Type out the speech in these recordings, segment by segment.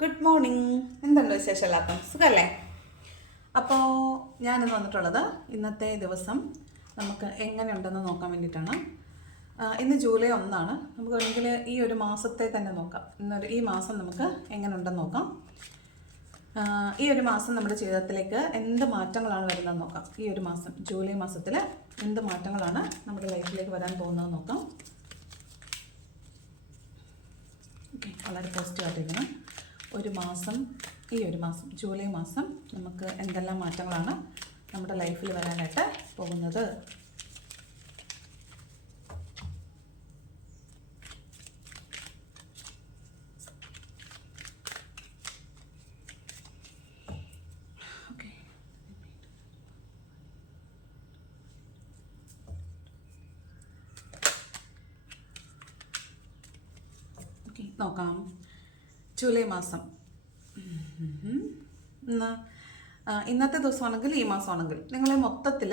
Good morning എന്തുണ്ട് വിശേഷം എല്ലാവർക്കും? സുഖമല്ലേ അപ്പോൾ ഞാനിന്ന് വന്നിട്ടുള്ളത് ഇന്നത്തെ ദിവസം നമുക്ക് എങ്ങനെയുണ്ടെന്ന് നോക്കാൻ വേണ്ടിയിട്ടാണ്. ഇന്ന് ജൂലൈ ഒന്നാണ്. നമുക്ക് വേണമെങ്കിൽ ഈ ഒരു മാസത്തെ തന്നെ നോക്കാം. ഇന്നൊരു ഈ മാസം നമുക്ക് എങ്ങനെയുണ്ടെന്ന് നോക്കാം. ഈ ഒരു മാസം നമ്മുടെ ജീവിതത്തിലേക്ക് എന്ത് മാറ്റങ്ങളാണ് വരുന്നതെന്ന് നോക്കാം. ഈ ഒരു മാസം ജൂലൈ മാസത്തിൽ എന്ത് മാറ്റങ്ങളാണ് നമ്മുടെ ലൈഫിലേക്ക് വരാൻ പോകുന്നതെന്ന് നോക്കാം. ഓക്കെ വളരെ പോസിറ്റീവായിട്ടിരിക്കണം ഒരു മാസം ഈ ഒരു മാസം ജൂലൈ മാസം നമുക്ക് എന്തെല്ലാം മാറ്റങ്ങളാണ് നമ്മുടെ ലൈഫിൽ വരാനായിട്ട് പോകുന്നത്? നോക്കാം. ജൂലൈ മാസം. ഇന്നത്തെ ദിവസമാണെങ്കിൽ ഈ മാസമാണെങ്കിൽ നിങ്ങളെ മൊത്തത്തിൽ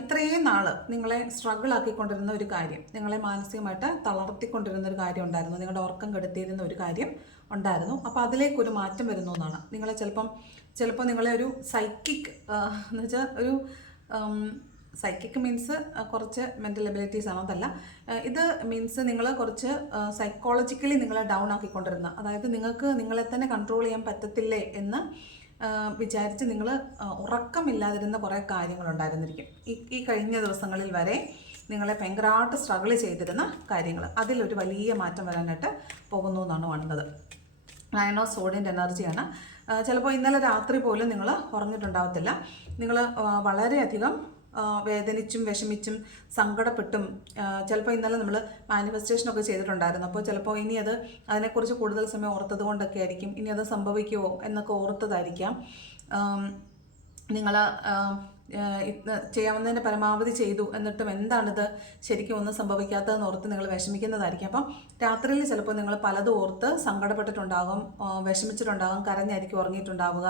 ഇത്രയും നാൾ നിങ്ങളെ സ്ട്രഗിൾ ആക്കിക്കൊണ്ടിരുന്ന ഒരു കാര്യം നിങ്ങളെ മാനസികമായിട്ട് തളർത്തിക്കൊണ്ടിരുന്ന ഒരു കാര്യം ഉണ്ടായിരുന്നു നിങ്ങളുടെ ഉറക്കം കെടുത്തിയിരുന്ന ഒരു കാര്യം ഉണ്ടായിരുന്നു അപ്പോൾ അതിലേക്കൊരു മാറ്റം വരുന്നു എന്നാണ് നിങ്ങളെ ചിലപ്പം ചിലപ്പോൾ നിങ്ങളെ ഒരു സൈക്കിക് എന്ന് വെച്ചാൽ ഒരു സൈക്കിക് മീൻസ് കുറച്ച് മെന്റൽ എബിലിറ്റീസ് ആണ് അതല്ല. ഇത് മീൻസ് നിങ്ങൾ കുറച്ച് സൈക്കോളജിക്കലി നിങ്ങളെ ഡൗൺ ആക്കിക്കൊണ്ടിരുന്ന അതായത് നിങ്ങൾക്ക് നിങ്ങളെ തന്നെ കൺട്രോൾ ചെയ്യാൻ പറ്റത്തില്ലേ എന്ന് വിചാരിച്ച് നിങ്ങൾ ഉറക്കമില്ലാതിരുന്ന കുറേ കാര്യങ്ങളുണ്ടായിരുന്നിരിക്കും ഈ ഈ കഴിഞ്ഞ ദിവസങ്ങളിൽ വരെ നിങ്ങളെ ഭയങ്കരമായിട്ട് സ്ട്രഗിൾ ചെയ്തിരുന്ന കാര്യങ്ങൾ. അതിലൊരു വലിയ മാറ്റം വരാനായിട്ട് പോകുന്നു എന്നാണ് കാണുന്നത്. നയൻ ഓഫ് സോഡിന്റെ എനർജിയാണ് ചിലപ്പോൾ ഇന്നലെ രാത്രി പോലും നിങ്ങൾ ഉറങ്ങിയിട്ടുണ്ടാവത്തില്ല. നിങ്ങൾ വളരെയധികം വേദനിച്ചും വിഷമിച്ചും സങ്കടപ്പെട്ടും ചിലപ്പോൾ ഇന്നലെ നമ്മൾ മാനിഫെസ്റ്റേഷനൊക്കെ ചെയ്തിട്ടുണ്ടായിരുന്നു. അപ്പോൾ ചിലപ്പോൾ ഇനി അത് അതിനെക്കുറിച്ച് കൂടുതൽ സമയം ഓർത്തത് കൊണ്ടൊക്കെ ആയിരിക്കും. ഇനി അത് സംഭവിക്കുമോ എന്നൊക്കെ ഓർത്തതായിരിക്കാം. നിങ്ങൾ ചെയ്യാവുന്നതിന്റെ പരമാവധി ചെയ്തു എന്നിട്ടും എന്താണിത് ശരിക്കും ഒന്നും സംഭവിക്കാത്തതെന്ന് ഓർത്ത് നിങ്ങൾ വിഷമിക്കുന്നതായിരിക്കും. അപ്പം രാത്രിയിൽ ചിലപ്പോൾ നിങ്ങൾ പലതും ഓർത്ത് സങ്കടപ്പെട്ടിട്ടുണ്ടാകും വിഷമിച്ചിട്ടുണ്ടാകും കരഞ്ഞായിരിക്കും ഉറങ്ങിയിട്ടുണ്ടാവുക.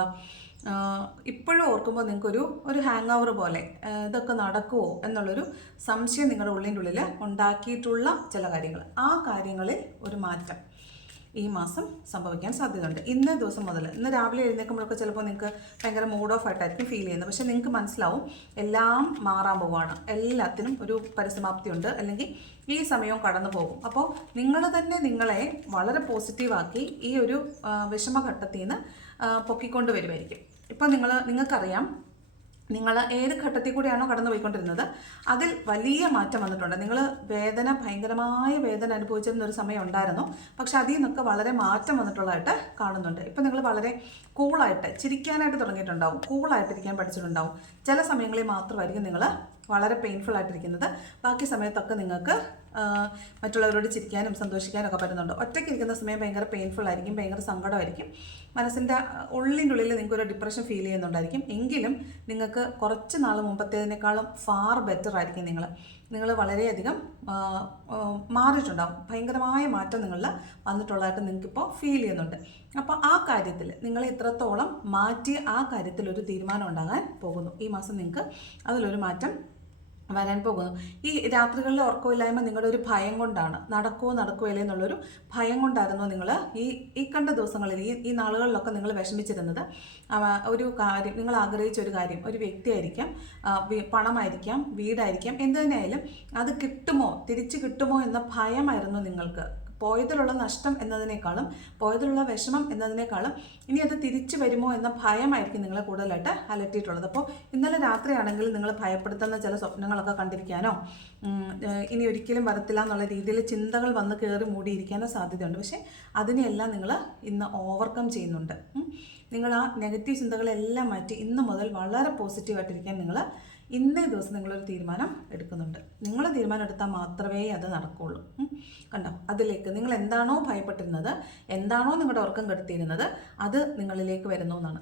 ഇപ്പോഴും ഓർക്കുമ്പോൾ നിങ്ങൾക്കൊരു ഒരു ഹാങ് ഓവർ പോലെ ഇതൊക്കെ നടക്കുമോ എന്നുള്ളൊരു സംശയം നിങ്ങളുടെ ഉള്ളിന്റെ ഉള്ളിൽ ഉണ്ടാക്കിയിട്ടുള്ള ചില കാര്യങ്ങൾ. ആ കാര്യങ്ങളിൽ ഒരു മാറ്റം ഈ മാസം സംഭവിക്കാൻ സാധ്യതയുണ്ട്. ഇന്നേ ദിവസം മുതൽ ഇന്ന് രാവിലെ എഴുന്നേൽക്കുമ്പോഴൊക്കെ ചിലപ്പോൾ നിങ്ങൾക്ക് ഭയങ്കര മൂഡ് ഓഫ് ആയിട്ടായിരിക്കും ഫീൽ ചെയ്യുന്നത്. പക്ഷേ നിങ്ങൾക്ക് മനസ്സിലാവും എല്ലാം മാറാൻ പോവുകയാണ്. എല്ലാത്തിനും ഒരു പരിസമാപ്തിയുണ്ട്. അല്ലെങ്കിൽ ഈ സമയവും കടന്നു പോകും. അപ്പോൾ നിങ്ങൾ തന്നെ നിങ്ങളെ വളരെ പോസിറ്റീവാക്കി ഈ ഒരു വിഷമഘട്ടത്തിൽ നിന്ന് പൊക്കിക്കൊണ്ട് വരുമായിരിക്കും ഇപ്പോൾ നിങ്ങൾ നിങ്ങൾക്കറിയാം നിങ്ങൾ ഏത് ഘട്ടത്തിൽ കൂടിയാണോ കടന്നു പോയിക്കൊണ്ടിരുന്നത് അതിൽ വലിയ മാറ്റം വന്നിട്ടുണ്ട്. നിങ്ങൾ വേദന ഭയങ്കരമായ വേദന അനുഭവിച്ചിരുന്ന ഒരു സമയം ഉണ്ടായിരുന്നു. പക്ഷെ അതിൽ നിന്നൊക്കെ വളരെ മാറ്റം വന്നിട്ടുള്ളതായിട്ട് കാണുന്നുണ്ട്. ഇപ്പം നിങ്ങൾ വളരെ കൂളായിട്ട് ചിരിക്കാനായിട്ട് തുടങ്ങിയിട്ടുണ്ടാവും. കൂളായിട്ടിരിക്കാൻ പഠിച്ചിട്ടുണ്ടാവും. ചില സമയങ്ങളിൽ മാത്രമായിരിക്കും നിങ്ങൾ വളരെ പെയിൻഫുൾ ആയിട്ടിരിക്കുന്നത്. ബാക്കി സമയത്തൊക്കെ നിങ്ങൾക്ക് മറ്റുള്ളവരോട് ചിരിക്കാനും സന്തോഷിക്കാനും ഒക്കെ പറ്റുന്നുണ്ട്. ഒറ്റയ്ക്ക് ഇരിക്കുന്ന സമയം ഭയങ്കര പെയിൻഫുൾ ആയിരിക്കും ഭയങ്കര സങ്കടമായിരിക്കും. മനസ്സിന്റെ ഉള്ളിന്റെ ഉള്ളിൽ നിങ്ങൾക്ക് ഒരു ഡിപ്രഷൻ ഫീൽ ചെയ്യുന്നുണ്ടായിരിക്കും. എങ്കിലും നിങ്ങൾക്ക് കുറച്ച് നാൾ മുമ്പത്തേതിനേക്കാളും ഫാർ ബെറ്റർ ആയിരിക്കും നിങ്ങൾ നിങ്ങൾ വളരെയധികം മാറിയിട്ടുണ്ടാകും ഭയങ്കരമായ മാറ്റം നിങ്ങളിൽ വന്നിട്ടുള്ളതായിട്ട് നിങ്ങൾക്കിപ്പോൾ ഫീൽ ചെയ്യുന്നുണ്ട്. അപ്പോൾ ആ കാര്യത്തിൽ നിങ്ങൾ ഇത്രത്തോളം മാറ്റി ആ കാര്യത്തിൽ ഒരു തീരുമാനം ഉണ്ടാകാൻ പോകുന്നു. ഈ മാസം നിങ്ങൾക്ക് അതിലൊരു മാറ്റം വരാൻ പോകുന്നു ഈ രാത്രികളിലെ ഉറക്കമില്ലായ്മ നിങ്ങളുടെ ഒരു ഭയം കൊണ്ടാണ്. നടക്കുമോ നടക്കുമല്ലേ എന്നുള്ളൊരു ഭയം കൊണ്ടായിരുന്നു നിങ്ങൾ ഈ ഈ കണ്ട ദിവസങ്ങളിൽ ഈ ഈ നാളുകളിലൊക്കെ നിങ്ങൾ വിഷമിച്ചിരുന്നത്. ഒരു കാര്യം നിങ്ങൾ ആഗ്രഹിച്ച ഒരു കാര്യം ഒരു വ്യക്തിയായിരിക്കാം പണമായിരിക്കാം വീടായിരിക്കാം എന്ത് തന്നെയായാലും അത് കിട്ടുമോ തിരിച്ചു കിട്ടുമോ എന്ന ഭയമായിരുന്നു നിങ്ങൾക്ക്. പോയതിലുള്ള നഷ്ടം എന്നതിനേക്കാളും പോയതിലുള്ള വിഷമം എന്നതിനേക്കാളും ഇനി അത് തിരിച്ചു വരുമോ എന്ന ഭയമായിരിക്കും നിങ്ങളെ കൂടുതലായിട്ട് അലട്ടിയിട്ടുള്ളത്. അപ്പോൾ ഇന്നലെ രാത്രിയാണെങ്കിൽ നിങ്ങൾ ഭയപ്പെടുത്തുന്ന ചില സ്വപ്നങ്ങളൊക്കെ കണ്ടിരിക്കാനോ ഇനി ഒരിക്കലും വരത്തില്ല എന്നുള്ള രീതിയിൽ ചിന്തകൾ വന്ന് കയറി മൂടിയിരിക്കാനോ സാധ്യതയുണ്ട്. പക്ഷേ അതിനെയെല്ലാം നിങ്ങൾ ഇന്ന് ഓവർകം ചെയ്യുന്നുണ്ട്. നിങ്ങൾ ആ നെഗറ്റീവ് ചിന്തകളെല്ലാം മാറ്റി ഇന്ന് മുതൽ വളരെ പോസിറ്റീവായിട്ടിരിക്കാൻ നിങ്ങൾ ഇന്നേ ദിവസം നിങ്ങളൊരു തീരുമാനം എടുക്കുന്നുണ്ട്. നിങ്ങൾ തീരുമാനം എടുത്താൽ മാത്രമേ അത് നടക്കുകയുള്ളൂ കണ്ടോ? അതിലേക്ക് നിങ്ങൾ എന്താണോ ഭയപ്പെട്ടിരുന്നത് എന്താണോ നിങ്ങളുടെ ഉറക്കം കെടുത്തിയിരുന്നത് അത് നിങ്ങളിലേക്ക് വരുന്നു എന്നാണ്.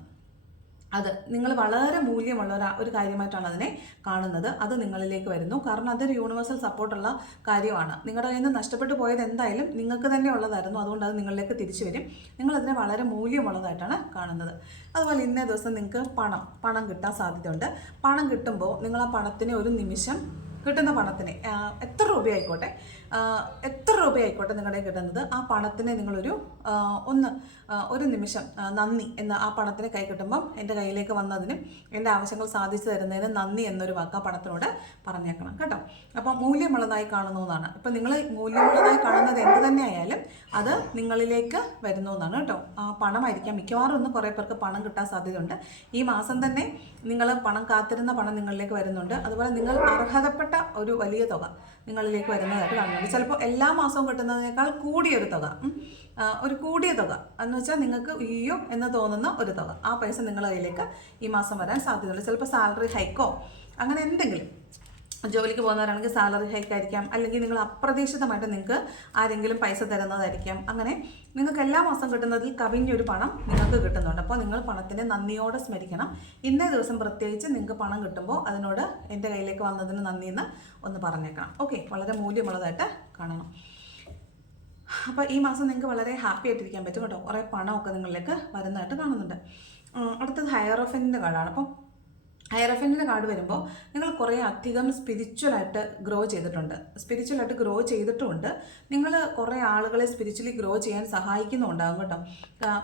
അത് നിങ്ങൾ വളരെ മൂല്യമുള്ള ഒരു കാര്യമായിട്ടാണ് അതിനെ കാണുന്നത്. അത് നിങ്ങളിലേക്ക് വരുന്നു. കാരണം അതൊരു യൂണിവേഴ്സൽ സപ്പോർട്ടുള്ള കാര്യമാണ്. നിങ്ങളുടെ കയ്യിൽ നിന്ന് നഷ്ടപ്പെട്ടു പോയത് എന്തായാലും നിങ്ങൾക്ക് തന്നെ ഉള്ളതായിരുന്നു. അതുകൊണ്ട് അത് നിങ്ങളിലേക്ക് തിരിച്ചു വരും. നിങ്ങൾ അതിനെ വളരെ മൂല്യമുള്ളതായിട്ടാണ് കാണുന്നത്. അതുപോലെ ഇന്നേ ദിവസം നിങ്ങൾക്ക് പണം പണം കിട്ടാൻ സാധ്യതയുണ്ട്. പണം കിട്ടുമ്പോൾ നിങ്ങൾ ആ പണത്തിനെ ഒരു നിമിഷം കിട്ടുന്ന പണത്തിന് എത്ര രൂപയായിക്കോട്ടെ എത്ര രൂപയായിക്കോട്ടെ നിങ്ങളുടെ കിട്ടുന്നത്? ആ പണത്തിനെ നിങ്ങളൊരു ഒന്ന് ഒരു നിമിഷം നന്ദി എന്ന ആ പണത്തിന് കൈ കിട്ടുമ്പം എന്റെ കയ്യിലേക്ക് വന്നതിനും എന്റെ ആവശ്യങ്ങൾ സാധിച്ചു തരുന്നതിന് നന്ദി എന്നൊരു വാക്ക് ആ പണത്തിനോട് പറഞ്ഞേക്കണം കേട്ടോ. അപ്പോൾ മൂല്യമുള്ളതായി കാണുന്നു എന്നാണ്. ഇപ്പം നിങ്ങൾ മൂല്യമുള്ളതായി കാണുന്നത് എന്ത് തന്നെ ആയാലും അത് നിങ്ങളിലേക്ക് വരുന്നു എന്നാണ് കേട്ടോ. ആ പണമായിരിക്കാം. മിക്കവാറും ഒന്ന് കുറേ പേർക്ക് പണം കിട്ടാൻ സാധ്യതയുണ്ട്. ഈ മാസം തന്നെ നിങ്ങൾ പണം കാത്തിരുന്ന പണം നിങ്ങളിലേക്ക് വരുന്നുണ്ട്. അതുപോലെ നിങ്ങൾ അർഹതപ്പെട്ട ഒരു വലിയ തുക നിങ്ങളിലേക്ക് വരുന്നതായിട്ട് കാണുന്നുണ്ട്. ചിലപ്പോൾ എല്ലാ മാസവും കിട്ടുന്നതിനേക്കാൾ കൂടിയൊരു തുക. ഒരു കൂടിയ തുക. എന്ന് വെച്ചാൽ നിങ്ങൾക്ക് അയ്യോ എന്ന് തോന്നുന്ന ഒരു തുക. ആ പൈസ നിങ്ങളുടെ കയ്യിലേക്ക് ഈ മാസം വരാൻ സാധ്യതയുണ്ട്. ചിലപ്പോൾ സാലറി ഹൈക്കോ അങ്ങനെ എന്തെങ്കിലും. ജോലിക്ക് പോകുന്നവരാണെങ്കിൽ സാലറി ഹൈക്ക് ആയിരിക്കാം. അല്ലെങ്കിൽ നിങ്ങൾ അപ്രതീക്ഷിതമായിട്ട് നിങ്ങൾക്ക് ആരെങ്കിലും പൈസ തരുന്നതായിരിക്കാം. അങ്ങനെ നിങ്ങൾക്ക് എല്ലാ മാസം കിട്ടുന്നതിൽ കവിഞ്ഞൊരു പണം നിങ്ങൾക്ക് കിട്ടുന്നുണ്ട്. അപ്പോൾ നിങ്ങൾ പണത്തിനെ നന്ദിയോടെ സ്മരിക്കണം. ഇന്നേ ദിവസം പ്രത്യേകിച്ച് നിങ്ങൾക്ക് പണം കിട്ടുമ്പോൾ അതിനോട് എന്റെ കയ്യിലേക്ക് വന്നതിന് നന്ദി എന്ന് ഒന്ന് പറഞ്ഞേക്കണം. ഓക്കെ വളരെ മൂല്യമുള്ളതായിട്ട് കാണണം. അപ്പോൾ ഈ മാസം നിങ്ങൾക്ക് വളരെ ഹാപ്പി ആയിട്ടിരിക്കാൻ പറ്റും കേട്ടോ. കുറേ പണമൊക്കെ നിങ്ങളിലേക്ക് വരുന്നതായിട്ട് കാണുന്നുണ്ട്. അടുത്തത് ഹയർ ഓഫന്റെ കാർഡാണ്. അപ്പം ഹയറോഫന്റിന്റെ കാർഡ് വരുമ്പോൾ നിങ്ങൾ കുറേ അധികം സ്പിരിച്വലായിട്ട് ഗ്രോ ചെയ്തിട്ടുണ്ട്. സ്പിരിച്വലായിട്ട് ഗ്രോ ചെയ്തിട്ടുമുണ്ട്. നിങ്ങൾ കുറേ ആളുകളെ സ്പിരിച്വലി ഗ്രോ ചെയ്യാൻ സഹായിക്കുന്നുണ്ടാകും കേട്ടോ.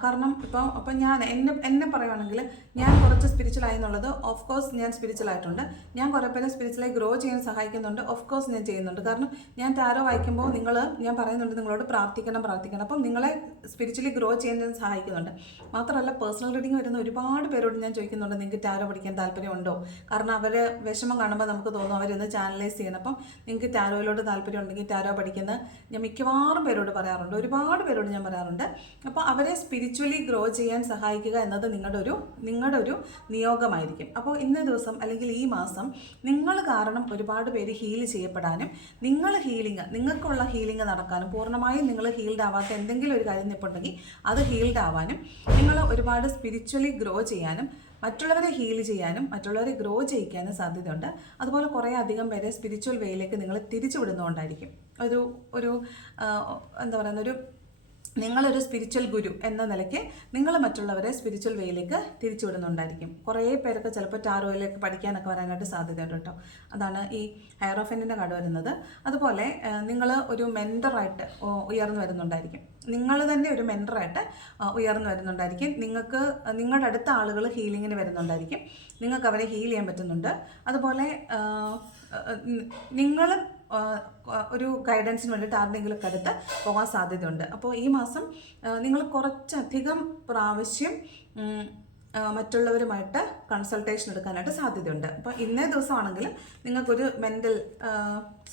കാരണം ഇപ്പം അപ്പം ഞാൻ എന്നെ എന്നെ പറയുവാണെങ്കിൽ ഞാൻ കുറച്ച് സ്പിരിച്വലായി എന്നുള്ളത് ഓഫ് കോഴ്സ് ഞാൻ സ്പിരിച്വലായിട്ടുണ്ട് ഞാൻ കുറേ പേരെ സ്പിരിച്വലായി ഗ്രോ ചെയ്യാൻ സഹായിക്കുന്നുണ്ട്. ഓഫ് കോഴ്സ് ഞാൻ ചെയ്യുന്നുണ്ട്. കാരണം ഞാൻ താരോ വായിക്കുമ്പോൾ നിങ്ങൾ ഞാൻ പറയുന്നുണ്ട് നിങ്ങളോട് പ്രാർത്ഥിക്കണം പ്രാർത്ഥിക്കണം. അപ്പം നിങ്ങളെ സ്പിരിച്വലി ഗ്രോ ചെയ്യാൻ ഞാൻ സഹായിക്കുന്നുണ്ട്. മാത്രമല്ല പേഴ്സണൽ റീഡിങ് വരുന്ന ഒരുപാട് പേരോട് ഞാൻ ചോദിക്കുന്നുണ്ട് നിങ്ങൾക്ക് ടാരോ പഠിക്കാൻ താല്പര്യമുണ്ടോ കാരണം അവർ വിഷമം കാണുമ്പോൾ നമുക്ക് തോന്നും അവരൊന്ന് ചാനലൈസ് ചെയ്യണം അപ്പം നിങ്ങൾക്ക് ടാരോയിലോട്ട് താല്പര്യം ഉണ്ടെങ്കിൽ ടാരോ പഠിക്കുന്ന ഞാൻ മിക്കവാറും പേരോട് പറയാറുണ്ട്. ഒരുപാട് പേരോട് ഞാൻ പറയാറുണ്ട്. അപ്പോൾ അവരെ സ്പിരിച്വലി ഗ്രോ ചെയ്യാൻ സഹായിക്കുക എന്നത് നിങ്ങളുടെ ഒരു നിങ്ങളുടെ ഒരു നിയോഗമായിരിക്കും. അപ്പോൾ ഇന്ന ദിവസം അല്ലെങ്കിൽ ഈ മാസം നിങ്ങൾ കാരണം ഒരുപാട് പേര് ഹീൽ ചെയ്യപ്പെടാനും നിങ്ങൾ ഹീലിംഗ് നിങ്ങൾക്കുള്ള ഹീലിംഗ് നടക്കാനും പൂർണമായും നിങ്ങൾ ഹീൽഡ് ആവാത്ത എന്തെങ്കിലും ഒരു കാര്യം നിൽപ്പുണ്ടെങ്കിൽ അത് ഹീൽഡ് ആവാനും നിങ്ങൾ ഒരുപാട് സ്പിരിച്വലി ഗ്രോ ചെയ്യാനും മറ്റുള്ളവരെ ഹീൽ ചെയ്യാനും മറ്റുള്ളവരെ ഗ്രോ ചെയ്യിക്കാനും സാധ്യതയുണ്ട്. അതുപോലെ കുറേ അധികം പേരെ സ്പിരിച്വൽ വേയിലേക്ക് നിങ്ങൾ തിരിച്ചു വിടുന്നതുകൊണ്ടായിരിക്കും ഒരു ഒരു എന്താ പറയുന്ന ഒരു നിങ്ങളൊരു സ്പിരിച്വൽ ഗുരു എന്ന നിലയ്ക്ക് നിങ്ങൾ മറ്റുള്ളവരെ സ്പിരിച്വൽ വേയിലേക്ക് തിരിച്ചുവിടുന്നുണ്ടായിരിക്കും. കുറേ പേരൊക്കെ ചിലപ്പോൾ ടാറോയിലേക്ക് പഠിക്കാനൊക്കെ വരാനായിട്ട് സാധ്യതയുണ്ട് കേട്ടോ. അതാണ് ഈ ഹയറോഫെന്റിന്റെ കാർഡ് വരുന്നത്. അതുപോലെ നിങ്ങൾ ഒരു മെന്ററായിട്ട് ഉയർന്നു വരുന്നുണ്ടായിരിക്കും. നിങ്ങൾ തന്നെ ഒരു മെന്ററായിട്ട് ഉയർന്നു വരുന്നുണ്ടായിരിക്കും. നിങ്ങൾക്ക് നിങ്ങളുടെ അടുത്ത ആളുകൾ ഹീലിങ്ങിന് വരുന്നുണ്ടായിരിക്കും. നിങ്ങൾക്ക് അവരെ ഹീൽ ചെയ്യാൻ പറ്റുന്നുണ്ട്. അതുപോലെ നിങ്ങൾ ഒരു ഗൈഡൻസിന് വേണ്ടിയിട്ട് ആരുടെയെങ്കിലുമൊക്കെ അടുത്ത് പോകാൻ സാധ്യതയുണ്ട്. അപ്പോൾ ഈ മാസം നിങ്ങൾ കുറച്ചധികം പ്രാവശ്യം മറ്റുള്ളവരുമായിട്ട് കൺസൾട്ടേഷൻ എടുക്കാനായിട്ട് സാധ്യതയുണ്ട്. അപ്പോൾ ഇന്നേ ദിവസമാണെങ്കിൽ നിങ്ങൾക്കൊരു മെന്റൽ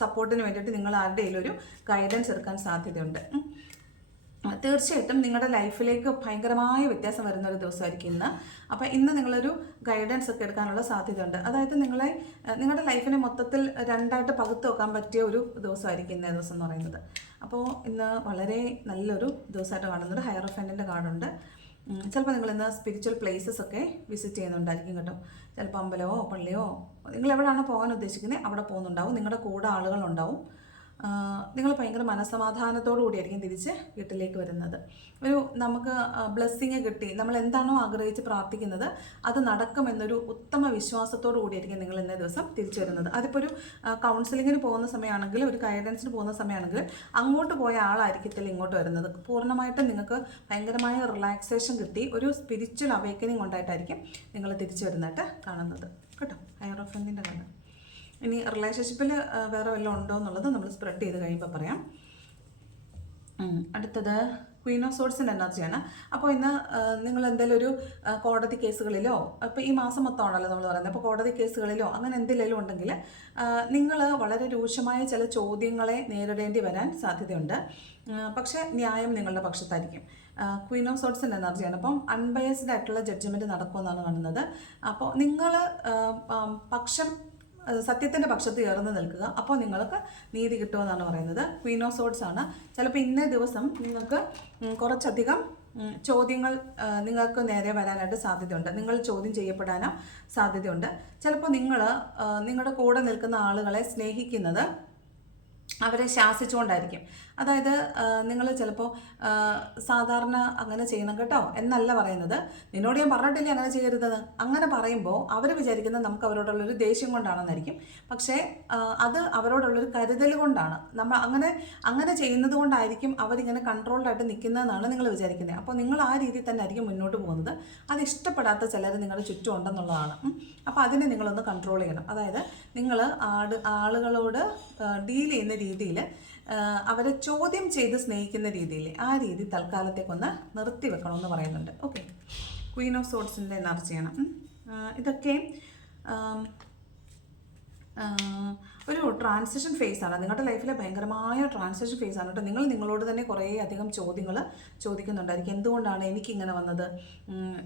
സപ്പോർട്ടിന് വേണ്ടിയിട്ട് നിങ്ങൾ ആരുടെയെങ്കിലും ഒരു ഗൈഡൻസ് എടുക്കാൻ സാധ്യതയുണ്ട്. തീർച്ചയായിട്ടും. നിങ്ങളുടെ ലൈഫിലേക്ക് ഭയങ്കരമായ വ്യത്യാസം വരുന്ന ഒരു ദിവസമായിരിക്കും ഇന്ന്. അപ്പോൾ ഇന്ന് നിങ്ങളൊരു ഗൈഡൻസ് ഒക്കെ എടുക്കാനുള്ള സാധ്യത ഉണ്ട് അതായത് നിങ്ങളെ നിങ്ങളുടെ ലൈഫിനെ മൊത്തത്തിൽ രണ്ടായിട്ട് പകുത്തു വെക്കാൻ പറ്റിയ ഒരു ദിവസമായിരിക്കും ഇന്നേ ദിവസം എന്ന് പറയുന്നത്. അപ്പോൾ ഇന്ന് വളരെ നല്ലൊരു ദിവസമായിട്ട് കാണുന്നുണ്ട്. ഹയർ ഓഫൻഡിന്റെ കാർഡുണ്ട് ചിലപ്പോൾ നിങ്ങൾ ഇന്ന് സ്പിരിച്വൽ പ്ലേസസ് ഒക്കെ വിസിറ്റ് ചെയ്യുന്നുണ്ടായിരിക്കും കേട്ടോ. ചിലപ്പോൾ അമ്പലമോ പള്ളിയോ നിങ്ങൾ എവിടെയാണ് പോകാൻ ഉദ്ദേശിക്കുന്നത് അവിടെ പോകുന്നുണ്ടാവും. നിങ്ങളുടെ കൂടെ ആളുകളുണ്ടാവും നിങ്ങൾ ഭയങ്കര മനസ്സമാധാനത്തോടു കൂടിയായിരിക്കും തിരിച്ച് വീട്ടിലേക്ക് വരുന്നത്. ഒരു നമുക്ക് ബ്ലെസ്സിങ് കിട്ടി നമ്മൾ എന്താണോ ആഗ്രഹിച്ച് പ്രാർത്ഥിക്കുന്നത് അത് നടക്കുമെന്നൊരു ഉത്തമ വിശ്വാസത്തോടു കൂടിയായിരിക്കും നിങ്ങൾ ഇന്നേ ദിവസം തിരിച്ചു വരുന്നത്. അതിപ്പോൾ ഒരു കൗൺസിലിങ്ങിന് പോകുന്ന സമയമാണെങ്കിൽ ഒരു ഗൈഡൻസിന് പോകുന്ന സമയമാണെങ്കിൽ അങ്ങോട്ട് പോയ ആളായിരിക്കത്തില്ല ഇങ്ങോട്ട് വരുന്നത്. പൂർണമായിട്ടും നിങ്ങൾക്ക് ഭയങ്കരമായ റിലാക്സേഷൻ കിട്ടി ഒരു സ്പിരിച്വൽ അവേക്കനിങ് ഉണ്ടായിട്ടായിരിക്കും നിങ്ങൾ തിരിച്ചു വരുന്നതായിട്ട് കാണുന്നത്. കേട്ടോ? ഹയർ ഓഫന്റിന്റെ കഥ ഇനി റിലേഷൻഷിപ്പിൽ വേറെ വല്ലതും ഉണ്ടോ എന്നുള്ളത് നമ്മൾ സ്പ്രെഡ് ചെയ്ത് കഴിയുമ്പോൾ പറയാം. അടുത്തത് ക്വീൻ ഓഫ് സോഡ്സിന്റെ എനർജിയാണ് അപ്പോൾ ഇന്ന് നിങ്ങൾ എന്തെങ്കിലും ഒരു കോടതി കേസുകളിലോ അപ്പോൾ ഈ മാസം മൊത്തമാണല്ലോ നമ്മൾ പറയുന്നത്. അപ്പോൾ കോടതി കേസുകളിലോ അങ്ങനെ എന്തെങ്കിലും ഉണ്ടെങ്കിൽ നിങ്ങൾ വളരെ രൂക്ഷമായ ചില ചോദ്യങ്ങളെ നേരിടേണ്ടി വരാൻ സാധ്യതയുണ്ട്. പക്ഷേ ന്യായം നിങ്ങളുടെ പക്ഷത്തായിരിക്കും. ക്വീൻ ഓഫ് സോഡ്സിന്റെ എനർജിയാണ് അപ്പം അൺബയസ്ഡ് ആയിട്ടുള്ള ജഡ്ജ്മെന്റ് നടക്കുമെന്നാണ് കാണുന്നത്. അപ്പോൾ നിങ്ങൾ പക്ഷം സത്യത്തിന്റെ പക്ഷത്ത് ചേർന്ന് നിൽക്കുക. അപ്പോൾ നിങ്ങൾക്ക് നീതി കിട്ടുമെന്നാണ് പറയുന്നത്. ക്വീൻ ഓഫ് സോഡ്സ് ആണ്. ചിലപ്പോൾ ഇന്നേ ദിവസം നിങ്ങൾക്ക് കുറച്ചധികം ചോദ്യങ്ങൾ നിങ്ങൾക്ക് നേരെ വരാനായിട്ട് സാധ്യതയുണ്ട്. നിങ്ങൾ ചോദ്യം ചെയ്യപ്പെടാനോ സാധ്യതയുണ്ട്. ചിലപ്പോൾ നിങ്ങൾ നിങ്ങളുടെ കൂടെ നിൽക്കുന്ന ആളുകളെ സ്നേഹിക്കുന്നത് അവരെ ശാസിച്ചുകൊണ്ടായിരിക്കും. അതായത് നിങ്ങൾ ചിലപ്പോൾ സാധാരണ അങ്ങനെ ചെയ്യണം കേട്ടോ എന്നല്ല പറയുന്നത്. നിന്നോട് ഞാൻ പറഞ്ഞിട്ടില്ലേ അങ്ങനെ ചെയ്യരുതെന്ന്? അങ്ങനെ പറയുമ്പോൾ അവർ വിചാരിക്കുന്നത് നമുക്ക് അവരോടുള്ളൊരു ദേഷ്യം കൊണ്ടാണെന്നായിരിക്കും. പക്ഷേ അത് അവരോടുള്ളൊരു കരുതൽ കൊണ്ടാണ്. നമ്മൾ അങ്ങനെ അങ്ങനെ ചെയ്യുന്നത് കൊണ്ടായിരിക്കും അവരിങ്ങനെ കൺട്രോൾഡായിട്ട് നിൽക്കുന്നതെന്നാണ് നിങ്ങൾ വിചാരിക്കുന്നത്. അപ്പോൾ നിങ്ങൾ ആ രീതിയിൽ തന്നെ ആയിരിക്കും മുന്നോട്ട് പോകുന്നത്. അത് ഇഷ്ടപ്പെടാത്ത ചിലർ നിങ്ങളുടെ ചുറ്റും ഉണ്ടെന്നുള്ളതാണ്. അപ്പോൾ അതിനെ നിങ്ങളൊന്ന് കൺട്രോൾ ചെയ്യണം. അതായത് നിങ്ങൾ ആട് ആളുകളോട് ഡീൽ ചെയ്യുന്ന രീതിയിൽ അവരെ ചോദ്യം ചെയ്ത് സ്നേഹിക്കുന്ന രീതിയിൽ ആ രീതി തൽക്കാലത്തേക്കൊന്ന് നിർത്തി വെക്കണമെന്ന് പറയുന്നുണ്ട്. ഓക്കെ ക്വീൻ ഓഫ് സോഡ്സിന്റെ എനർജിയാണ് ഇതൊക്കെ ഒരു ട്രാൻസിഷൻ ഫേസ് ആണ്. നിങ്ങളുടെ ലൈഫിലെ ഭയങ്കരമായ ട്രാൻസിഷൻ ഫേസ് ആണ് കേട്ടോ. നിങ്ങൾ നിങ്ങളോട് തന്നെ കുറേ അധികം ചോദ്യങ്ങൾ ചോദിക്കുന്നുണ്ടായിരിക്കും. എന്തുകൊണ്ടാണ് എനിക്കിങ്ങനെ വന്നത്?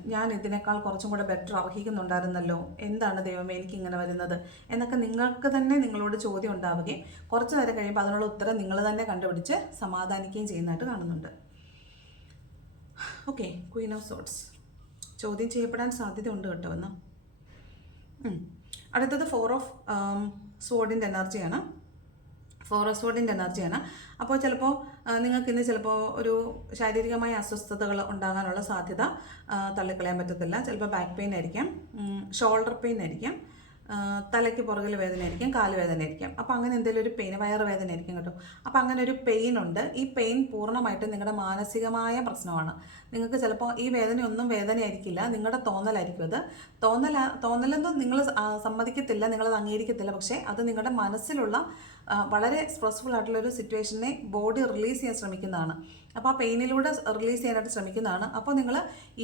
ഞാൻ ഇതിനേക്കാൾ കുറച്ചും കൂടെ ബെറ്റർ അർഹിക്കുന്നുണ്ടായിരുന്നല്ലോ. എന്താണ് ദൈവമേ എനിക്കിങ്ങനെ വരുന്നത്? എന്നൊക്കെ നിങ്ങൾക്ക് തന്നെ നിങ്ങളോട് ചോദ്യം ഉണ്ടാവുകയും കുറച്ച് നേരം കഴിയുമ്പോൾ അതിനുള്ള ഉത്തരം നിങ്ങൾ തന്നെ കണ്ടുപിടിച്ച് സമാധാനിക്കുകയും ചെയ്യുന്നതായിട്ട് കാണുന്നുണ്ട്. ഓക്കെ ക്വീൻ ഓഫ് സോട്ട്സ് ചോദ്യം ചെയ്യപ്പെടാൻ സാധ്യതയുണ്ട് കേട്ടോ എന്ന്. അടുത്തത് ഫോർ ഓഫ് സോഡിന്റെ എനർജിയാണ് ഫോറസ് ഓഫ് സോഡിന്റെ എനർജിയാണ് അപ്പോൾ ചിലപ്പോൾ നിങ്ങൾക്ക് ഇന്ന് ചിലപ്പോൾ ഒരു ശാരീരികമായ അസ്വസ്ഥതകൾ ഉണ്ടാകാനുള്ള സാധ്യത തള്ളിക്കളയാൻ പറ്റത്തില്ല. ചിലപ്പോൾ ബാക്ക് പെയിൻ ആയിരിക്കാം. ഷോൾഡർ പെയിൻ ആയിരിക്കാം. തലയ്ക്ക് പുറകിൽ വേദന ആയിരിക്കും കാൽ വേദന ആയിരിക്കും അപ്പോൾ അങ്ങനെ എന്തെങ്കിലും ഒരു പെയിൻ വയറ് വേദന ആയിരിക്കും കേട്ടോ. അപ്പോൾ അങ്ങനെ ഒരു പെയിൻ ഉണ്ട്. ഈ പെയിൻ പൂർണമായിട്ടും നിങ്ങളുടെ മാനസികമായ പ്രശ്നമാണ്. നിങ്ങൾക്ക് ചിലപ്പോൾ ഈ വേദനയൊന്നും വേദനയായിരിക്കില്ല. നിങ്ങളുടെ തോന്നലായിരിക്കും അത്. തോന്നല തോന്നലൊന്നും നിങ്ങൾ സമ്മതിക്കത്തില്ല നിങ്ങളത് അംഗീകരിക്കത്തില്ല. പക്ഷേ അത് നിങ്ങളുടെ മനസ്സിലുള്ള വളരെ സ്ട്രെസ്ഫുൾ ആയിട്ടുള്ള ഒരു സിറ്റുവേഷനെ ബോഡി റിലീസ് ചെയ്യാൻ ശ്രമിക്കുന്നതാണ്. അപ്പോൾ ആ പെയിനിലൂടെ റിലീസ് ചെയ്യാനായിട്ട് ശ്രമിക്കുന്നതാണ്. അപ്പോൾ നിങ്ങൾ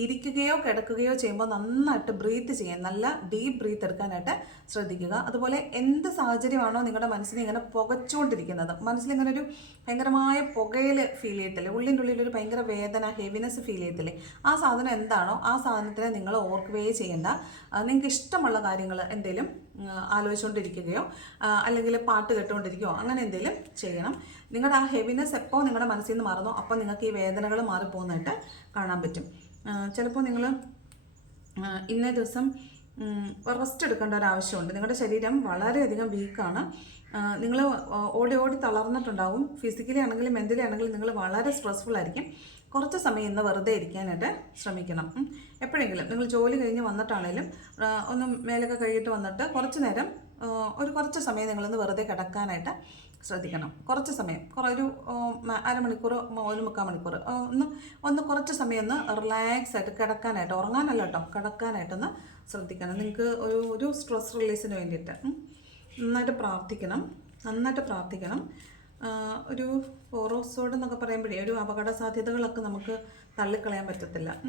ഇരിക്കുകയോ കിടക്കുകയോ ചെയ്യുമ്പോൾ നന്നായിട്ട് ബ്രീത്ത് ചെയ്യാൻ നല്ല ഡീപ്പ് ബ്രീത്ത് എടുക്കാനായിട്ട് ശ്രദ്ധിക്കുക. അതുപോലെ എന്ത് സാഹചര്യമാണോ നിങ്ങളുടെ മനസ്സിനെ ഇങ്ങനെ പുകച്ചുകൊണ്ടിരിക്കുന്നത്. മനസ്സിലിങ്ങനെ ഒരു ഭയങ്കരമായ പുകയിൽ ഫീൽ ചെയ്യത്തില്ലേ? ഉള്ളിന്റെ ഉള്ളിൽ ഒരു ഭയങ്കര വേദന ഹെവിനെസ് ഫീൽ ചെയ്യത്തില്ലേ? ആ സാധനം എന്താണോ ആ സാധനത്തിനെ നിങ്ങൾ ഓർക്കുകയേ ചെയ്യേണ്ട. നിങ്ങൾക്ക് ഇഷ്ടമുള്ള കാര്യങ്ങൾ എന്തെങ്കിലും ആലോചിച്ചുകൊണ്ടിരിക്കുകയോ അല്ലെങ്കിൽ പാട്ട് കേട്ടുകൊണ്ടിരിക്കുകയോ അങ്ങനെ എന്തെങ്കിലും ചെയ്യണം. നിങ്ങളുടെ ആ ഹെവിനെസ് എപ്പോൾ നിങ്ങളുടെ മനസ്സിൽ നിന്ന് മറന്നോ അപ്പോൾ നിങ്ങൾക്ക് ഈ വേദനകൾ മാറിപ്പോകുന്നതായിട്ട് കാണാൻ പറ്റും. ചിലപ്പോൾ നിങ്ങൾ ഇന്നേ ദിവസം റെസ്റ്റ് എടുക്കേണ്ട ഒരു ആവശ്യമുണ്ട്. നിങ്ങളുടെ ശരീരം വളരെയധികം വീക്കാണ് നിങ്ങൾ ഓടി ഓടി തളർന്നിട്ടുണ്ടാവും. ഫിസിക്കലി ആണെങ്കിലും മെന്റലി ആണെങ്കിലും നിങ്ങൾ വളരെ സ്ട്രെസ്ഫുൾ ആയിരിക്കും. കുറച്ച് സമയം ഇന്ന് വെറുതെ ഇരിക്കാനായിട്ട് ശ്രമിക്കണം. എപ്പോഴെങ്കിലും നിങ്ങൾ ജോലി കഴിഞ്ഞ് വന്നിട്ടാണേലും ഒന്ന് മേലൊക്കെ കഴുകിയിട്ട് വന്നിട്ട് കുറച്ച് നേരം ഒരു കുറച്ച് സമയം നിങ്ങളൊന്ന് വെറുതെ കിടക്കാനായിട്ട് ശ്രദ്ധിക്കണം. കുറച്ച് സമയം കുറേ ഒരു അരമണിക്കൂർ ഒരു മുക്കാൽ മണിക്കൂർ ഒന്ന് ഒന്ന് കുറച്ച് സമയം ഒന്ന് റിലാക്സ് ആയിട്ട് കിടക്കാനായിട്ട് ഉറങ്ങാനല്ല കേട്ടോ കിടക്കാനായിട്ടൊന്ന് ശ്രദ്ധിക്കണം. നിങ്ങൾക്ക് ഒരു ഒരു സ്ട്രെസ് റിലീസിന് വേണ്ടിയിട്ട്. നന്നായിട്ട് പ്രാർത്ഥിക്കണം നന്നായിട്ട് പ്രാർത്ഥിക്കണം. ഒരു ഓറോസോഡ് എന്നൊക്കെ പറയുമ്പോഴേ ഒരു അപകട സാധ്യതകളൊക്കെ നമുക്ക് തള്ളിക്കളയാൻ പറ്റത്തില്ല.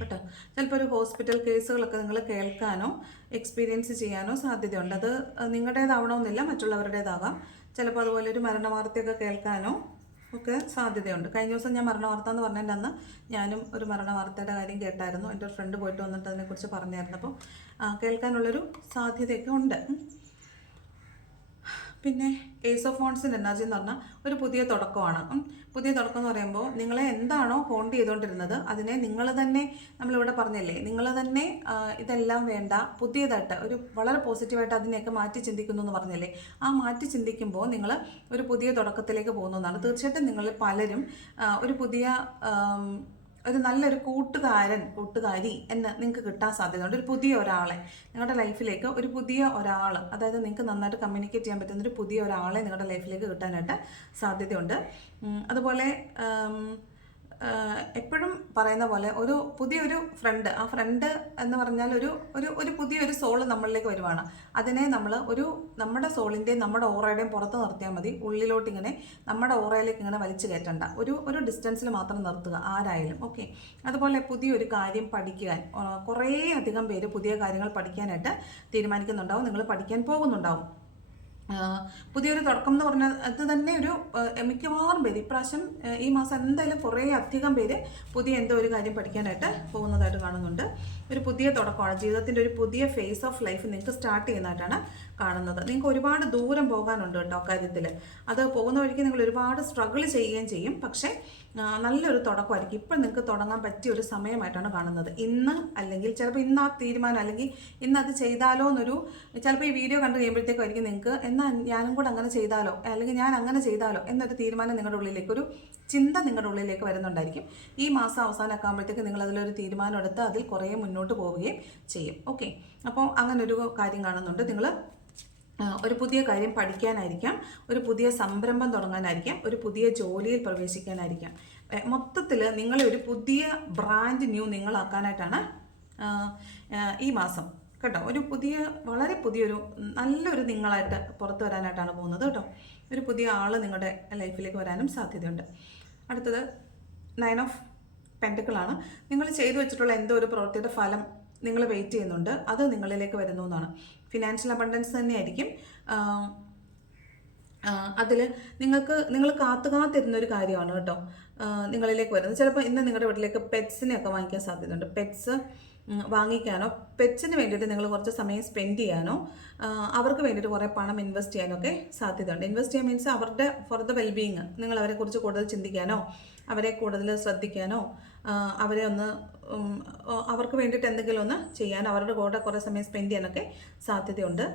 കേട്ടോ? ചിലപ്പോൾ ഒരു ഹോസ്പിറ്റൽ കേസുകളൊക്കെ നിങ്ങൾ കേൾക്കാനോ എക്സ്പീരിയൻസ് ചെയ്യാനോ സാധ്യതയുണ്ട്. അത് നിങ്ങളുടേതാവണമെന്നില്ല മറ്റുള്ളവരുടേതാകാം. ചിലപ്പോൾ അതുപോലെ ഒരു മരണ വാർത്തയൊക്കെ കേൾക്കാനോ ഒക്കെ സാധ്യതയുണ്ട്. കഴിഞ്ഞ ദിവസം ഞാൻ മരണ വാർത്ത എന്ന് പറഞ്ഞതിന്റെ അന്ന് ഞാനും ഒരു മരണ വാർത്തയുടെ കാര്യം കേട്ടായിരുന്നു. എന്റെ ഒരു ഫ്രണ്ട് പോയിട്ട് വന്നിട്ട് അതിനെക്കുറിച്ച് പറഞ്ഞായിരുന്നു. അപ്പോൾ കേൾക്കാനുള്ളൊരു സാധ്യതയൊക്കെ ഉണ്ട്. പിന്നെ ഏസ് ഓഫ് ഫോൺസിന്റെ എനർജി എന്ന് പറഞ്ഞാൽ ഒരു പുതിയ തുടക്കമാണ്. പുതിയ തുടക്കം എന്ന് പറയുമ്പോൾ നിങ്ങളെ എന്താണോ ഹോൾഡ് ചെയ്തുകൊണ്ടിരുന്നത് അതിനെ നിങ്ങൾ തന്നെ നമ്മളിവിടെ പറഞ്ഞില്ലേ നിങ്ങൾ തന്നെ ഇതെല്ലാം വേണ്ട പുതിയതായിട്ട് ഒരു വളരെ പോസിറ്റീവായിട്ട് അതിനെയൊക്കെ മാറ്റി ചിന്തിക്കുന്നു എന്ന് പറഞ്ഞില്ലേ ആ മാറ്റി ചിന്തിക്കുമ്പോൾ നിങ്ങൾ ഒരു പുതിയ തുടക്കത്തിലേക്ക് പോകുന്നതാണ് തീർച്ചയായിട്ടും നിങ്ങൾ പലരും ഒരു പുതിയ ഒരു നല്ലൊരു കൂട്ടുകാരൻ കൂട്ടുകാരി എന്ന് നിങ്ങൾക്ക് കിട്ടാൻ സാധ്യതയുണ്ട്. ഒരു പുതിയ ഒരാളെ. നിങ്ങളുടെ ലൈഫിലേക്ക് ഒരു പുതിയ ഒരാൾ അതായത് നിങ്ങൾക്ക് നന്നായിട്ട് കമ്മ്യൂണിക്കേറ്റ് ചെയ്യാൻ പറ്റുന്ന ഒരു പുതിയ ഒരാളെ നിങ്ങളുടെ ലൈഫിലേക്ക് കിട്ടാനായിട്ട് സാധ്യതയുണ്ട്. അതുപോലെ എപ്പോഴും പറയുന്ന പോലെ ഒരു പുതിയൊരു ഫ്രണ്ട് ആ ഫ്രണ്ട് എന്ന് പറഞ്ഞാൽ ഒരു ഒരു ഒരു പുതിയൊരു സോൾ നമ്മളിലേക്ക് വരുവാണ്. അതിനെ നമ്മൾ ഒരു നമ്മുടെ സോളിന്റെയും നമ്മുടെ ഓറയുടെയും പുറത്ത് നിർത്തിയാൽ മതി. ഉള്ളിലോട്ട് ഇങ്ങനെ നമ്മുടെ ഓറയിലേക്ക് ഇങ്ങനെ വലിച്ചു കയറ്റണ്ട. ഒരു ഒരു ഡിസ്റ്റൻസിൽ മാത്രം നിർത്തുക ആരായാലും. ഓക്കെ അതുപോലെ പുതിയൊരു കാര്യം പഠിക്കാൻ കുറേ അധികം പേര് പുതിയ കാര്യങ്ങൾ പഠിക്കാനായിട്ട് തീരുമാനിക്കുന്നുണ്ടാവും. നിങ്ങൾ പഠിക്കാൻ പോകുന്നുണ്ടാവും. പുതിയൊരു തുടക്കം എന്ന് പറഞ്ഞാൽ അത് തന്നെ ഒരു മിക്കവാറും പേര് ഇപ്രാവശ്യം ഈ മാസം എന്തായാലും കുറേ അധികം പേര് പുതിയ എന്തോ ഒരു കാര്യം പഠിക്കാനായിട്ട് പോകുന്നതായിട്ട് കാണുന്നുണ്ട്. ഒരു പുതിയ തുടക്കമാണ്. ജീവിതത്തിന്റെ ഒരു പുതിയ ഫേസ് ഓഫ് ലൈഫ് നിങ്ങൾക്ക് സ്റ്റാർട്ട് ചെയ്യുന്നതായിട്ടാണ് കാണുന്നത്. നിങ്ങൾക്ക് ഒരുപാട് ദൂരം പോകാനുണ്ട് കേട്ടോ കാര്യത്തിൽ അത് പോകുന്ന വഴിക്ക് നിങ്ങൾ ഒരുപാട് സ്ട്രഗിൾ ചെയ്യുകയും ചെയ്യും. പക്ഷേ നല്ലൊരു തുടക്കമായിരിക്കും. ഇപ്പം നിങ്ങൾക്ക് തുടങ്ങാൻ പറ്റിയ ഒരു സമയമായിട്ടാണ് കാണുന്നത്. ഇന്ന് അല്ലെങ്കിൽ ചിലപ്പോൾ ഇന്ന് ആ തീരുമാനം അല്ലെങ്കിൽ ഇന്ന് അത് ചെയ്താലോ എന്നൊരു ചിലപ്പോൾ ഈ വീഡിയോ കണ്ടു കഴിയുമ്പോഴത്തേക്കായിരിക്കും നിങ്ങൾക്ക് എന്നാൽ ഞാനും കൂടെ അങ്ങനെ ചെയ്താലോ അല്ലെങ്കിൽ ഞാൻ അങ്ങനെ ചെയ്താലോ എന്നൊരു തീരുമാനം നിങ്ങളുടെ ഉള്ളിലേക്ക് ഒരു ചിന്ത നിങ്ങളുടെ ഉള്ളിലേക്ക് വരുന്നുണ്ടായിരിക്കും. ഈ മാസം അവസാനമൊക്കെ ആകുമ്പോഴത്തേക്ക് നിങ്ങൾ അതിലൊരു തീരുമാനം എടുത്ത് അതിൽ കുറേ മുന്നോട്ട് പോവുകയും ചെയ്യും. ഓക്കെ. അപ്പോൾ അങ്ങനൊരു കാര്യം കാണുന്നുണ്ട്. നിങ്ങൾ ഒരു പുതിയ കാര്യം പഠിക്കാനായിരിക്കാം ഒരു പുതിയ സംരംഭം തുടങ്ങാനായിരിക്കാം ഒരു പുതിയ ജോലിയിൽ പ്രവേശിക്കാനായിരിക്കാം. മൊത്തത്തിൽ നിങ്ങളെ ഒരു പുതിയ ബ്രാൻഡ് ന്യൂ നിങ്ങളാക്കാനായിട്ടാണ് ഈ മാസം. കേട്ടോ ഒരു പുതിയ വളരെ പുതിയൊരു നല്ലൊരു നിങ്ങളായിട്ട് പുറത്ത് വരാനായിട്ടാണ് പോകുന്നത് കേട്ടോ. ഒരു പുതിയ ആൾ നിങ്ങളുടെ ലൈഫിലേക്ക് വരാനും സാധ്യതയുണ്ട്. അടുത്തത് നയൻ ഓഫ് പെന്റക്കിളാണ് നിങ്ങൾ ചെയ്തു വെച്ചിട്ടുള്ള എന്തോ ഒരു പ്രവൃത്തിയുടെ ഫലം നിങ്ങൾ വെയിറ്റ് ചെയ്യുന്നുണ്ട്. അത് നിങ്ങളിലേക്ക് വരുന്നു എന്നാണ്. ഫിനാൻഷ്യൽ അബണ്ടൻസ് തന്നെയായിരിക്കും. അതിൽ നിങ്ങൾക്ക് നിങ്ങൾ കാത്തു കാത്തിരുന്ന ഒരു കാര്യമാണ് കേട്ടോ. നിങ്ങളിലേക്ക് വരുന്നത്. ചിലപ്പോൾ ഇന്ന് നിങ്ങളുടെ വീട്ടിലേക്ക് പെറ്റ്സിനെയൊക്കെ വാങ്ങിക്കാൻ സാധ്യതയുണ്ട്. പെറ്റ്സ് വാങ്ങിക്കാനോ പെറ്റ്സിന് വേണ്ടിയിട്ട് നിങ്ങൾ കുറച്ച് സമയം സ്പെൻഡ് ചെയ്യാനോ അവർക്ക് വേണ്ടിയിട്ട് കുറേ പണം ഇൻവെസ്റ്റ് ചെയ്യാനോ ഒക്കെ സാധ്യതയുണ്ട്. ഇൻവെസ്റ്റ് ചെയ്യാൻ മീൻസ് അവരുടെ ഫോർ ദ വെൽബീങ് നിങ്ങൾ അവരെക്കുറിച്ച് കൂടുതൽ ചിന്തിക്കാനോ അവരെ കൂടുതൽ ശ്രദ്ധിക്കാനോ അവരെ ഒന്ന് അവർക്ക് വേണ്ടിയിട്ട് എന്തെങ്കിലും ഒന്ന് ചെയ്യാൻ അവരുടെ കൂടെ കുറേ സമയം സ്പെൻഡ് ചെയ്യാനൊക്കെ സാധ്യതയുണ്ട്.